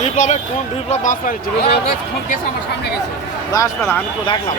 বিপ্লবের কোন বিপ্লব মাছ মারিছে phone case আমার সামনে গেছে আসবে না আমি তো দেখলাম